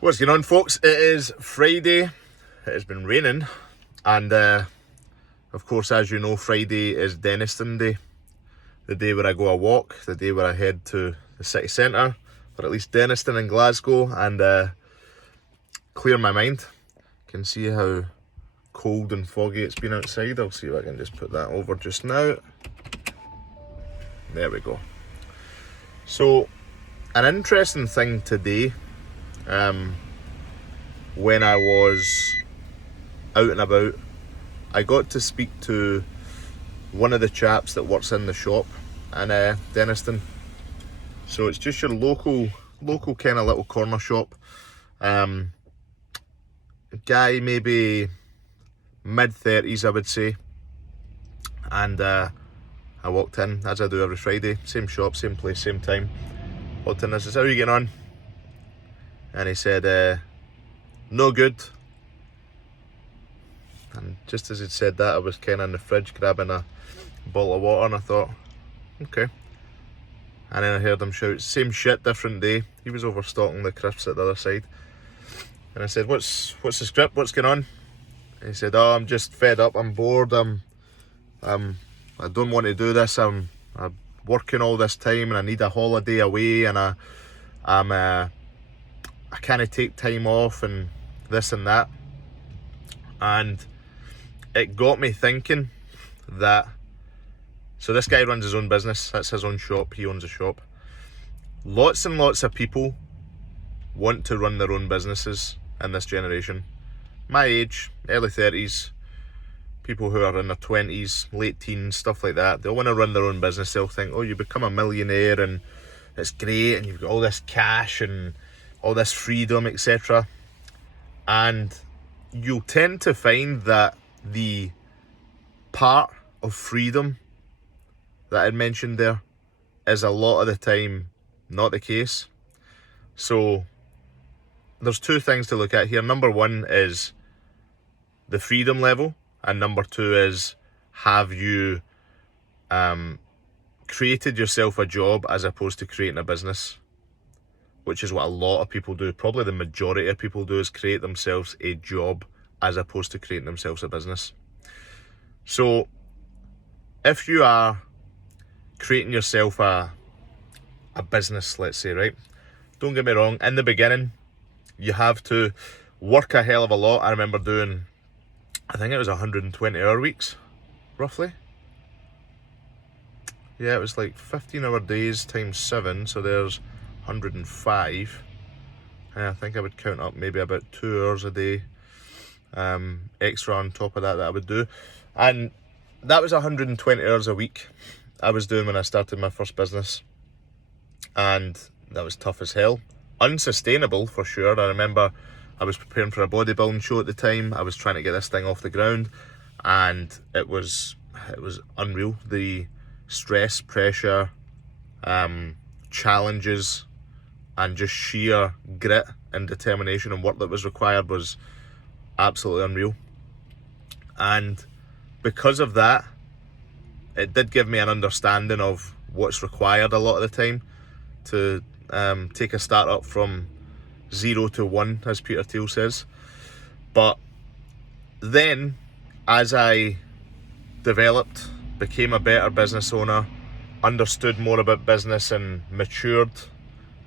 What's going on, folks? It is Friday. It has been raining, and of course, as you know, Friday is Denniston Day, the day where I go a walk, the day where I head to the city centre, or at least Denniston in Glasgow, and clear my mind. You can see how cold and foggy it's been outside. I'll see if I can just put that over just now. There we go. So, an interesting thing today, when I was out and about, I got to speak to one of the chaps that works in the shop in Denniston. So it's just your local kind of little corner shop. Guy maybe mid-30s, I would say. And I walked in, as I do every Friday, same shop, same place, same time. Walked in, I said, "How are you getting on?" And he said, "No good." And just as he'd said that, I was kind of in the fridge grabbing a bottle of water, and I thought, okay. And then I heard him shout, "Same shit, different day." He was overstocking the crisps at the other side. And I said, what's the script? What's going on? And he said, "Oh, I'm just fed up. I'm bored. I don't want to do this. I'm working all this time, and I need a holiday away, and I can't take time off, and this and that." And it got me thinking that, so this guy runs his own business, that's his own shop, he owns a shop. Lots and lots of people want to run their own businesses in this generation. My age, early 30s, people who are in their 20s, late teens, stuff like that, they'll want to run their own business. They'll think, oh, you become a millionaire and it's great and you've got all this cash and all this freedom, etc. And you'll tend to find that the part of freedom that I mentioned there is a lot of the time not the case. So there's two things to look at here. Number one is the freedom level, and number two is, have you created yourself a job as opposed to creating a business? Which is what a lot of people do. Probably the majority of people do, is create themselves a job as opposed to creating themselves a business. So if you are creating yourself a business, let's say, right? Don't get me wrong, in the beginning, you have to work a hell of a lot. I remember doing, I think it was 120-hour weeks, roughly. Yeah, it was like 15-hour days times 7, so there's 105. And I think I would count up maybe about 2 hours a day extra on top of that I would do. And that was 120 hours a week I was doing when I started my first business. And that was tough as hell. Unsustainable for sure. I remember I was preparing for a bodybuilding show at the time. I was trying to get this thing off the ground, and it was unreal. The stress, pressure, challenges, and just sheer grit and determination and work that was required was absolutely unreal. And because of that, it did give me an understanding of what's required a lot of the time to take a startup from 0 to 1, as Peter Thiel says. But then, as I developed, became a better business owner, understood more about business and matured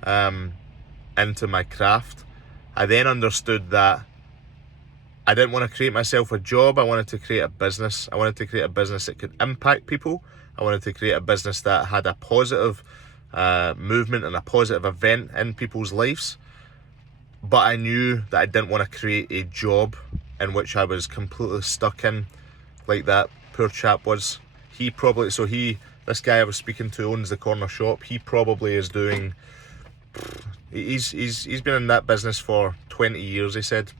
into my craft, I then understood that I didn't want to create myself a job. I wanted to create a business. I wanted to create a business that could impact people. I wanted to create a business that had a positive movement and a positive event in people's lives. But I knew that I didn't want to create a job in which I was completely stuck in, like that poor chap was. This guy I was speaking to owns the corner shop. He probably is doing, he's been in that business for 20 years, he said.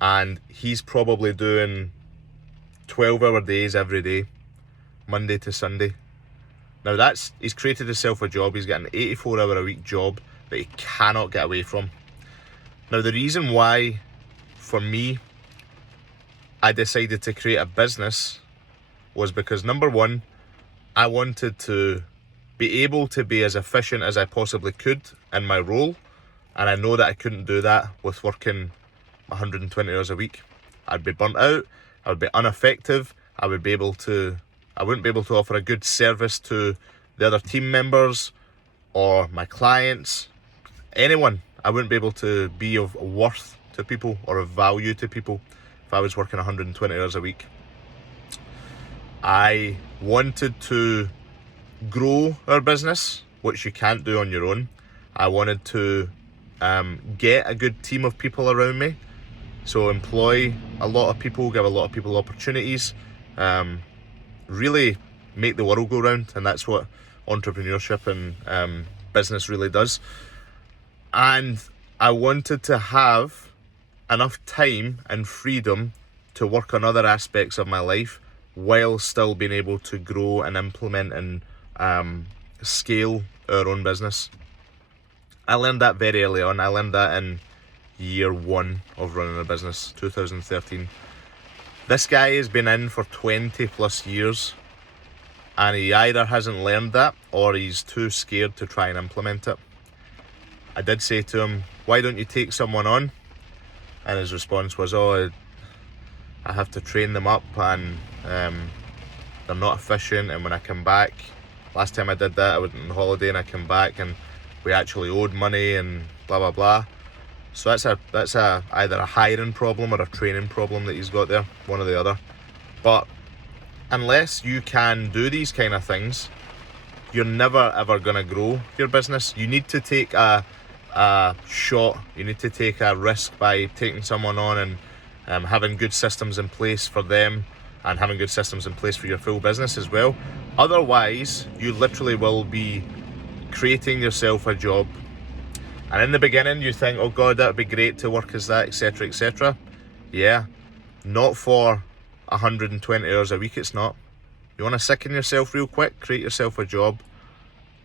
And he's probably doing 12-hour days every day, Monday to Sunday. Now he's created himself a job. He's got an 84-hour-a-week job that he cannot get away from. Now, the reason why, for me, I decided to create a business was because, number one, I wanted to be able to be as efficient as I possibly could in my role And I know that I couldn't do that with working 120 hours a week. I'd be burnt out, I would be ineffective, I wouldn't be able to offer a good service to the other team members or my clients, anyone. I wouldn't be able to be of worth to people or of value to people if I was working 120 hours a week. I wanted to grow our business, which you can't do on your own. I wanted to get a good team of people around me, so employ a lot of people, give a lot of people opportunities, really make the world go round, and that's what entrepreneurship and business really does. And I wanted to have enough time and freedom to work on other aspects of my life while still being able to grow and implement and scale our own business. I learned that very early on. I learned that in year 1 of running a business, 2013. This guy has been in for 20 plus years, and he either hasn't learned that or he's too scared to try and implement it. I did say to him, why don't you take someone on? And his response was, I have to train them up, and they're not efficient, and when I come back, last time I did that, I went on holiday and I came back and we actually owed money and blah blah blah. So that's either a hiring problem or a training problem that he's got there, one or the other. But unless you can do these kind of things, you're never ever gonna grow your business. You need to take a shot, you need to take a risk by taking someone on and having good systems in place for them and having good systems in place for your full business as well. Otherwise, you literally will be creating yourself a job. And in the beginning, you think, oh God, that would be great to work as that, etc., etc. Yeah, not for 120 hours a week, it's not. You want to sicken yourself real quick, create yourself a job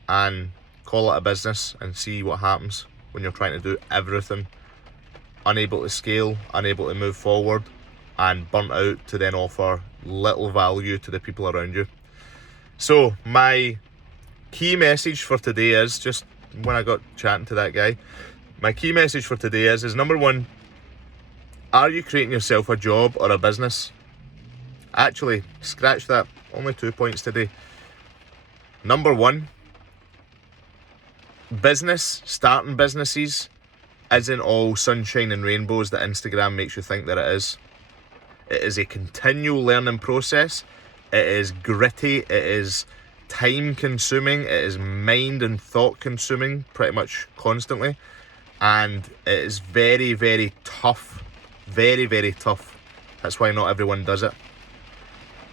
and call it a business and see what happens when you're trying to do everything. Unable to scale, unable to move forward, and burnt out to then offer little value to the people around you. So my key message for today is, just when I got chatting to that guy, my key message for today is number 1, are you creating yourself a job or a business? Actually, scratch that, only 2 points today. Number 1, starting businesses isn't all sunshine and rainbows that Instagram makes you think that it is. It is a continual learning process. It is gritty. It is time consuming. It is mind and thought consuming pretty much constantly. And it is very, very tough. Very, very tough. That's why not everyone does it.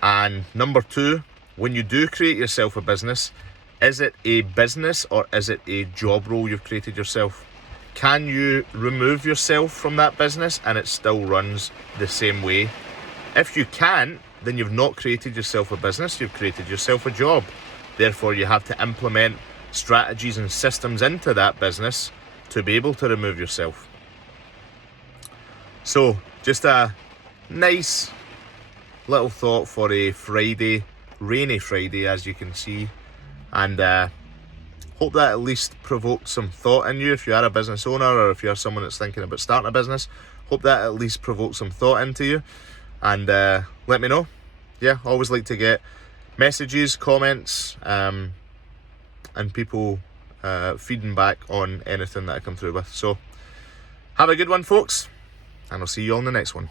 And number 2, when you do create yourself a business, is it a business or is it a job role you've created yourself? Can you remove yourself from that business and it still runs the same way? If you can't, then you've not created yourself a business, you've created yourself a job. Therefore, you have to implement strategies and systems into that business to be able to remove yourself. So, just a nice little thought for a Friday, rainy Friday as you can see, and hope that at least provoked some thought in you if you are a business owner or if you're someone that's thinking about starting a business. Hope that at least provoked some thought into you, and let me know. Yeah, always like to get messages, comments, and people feeding back on anything that I come through with. So have a good one, folks, and I'll see you on the next one.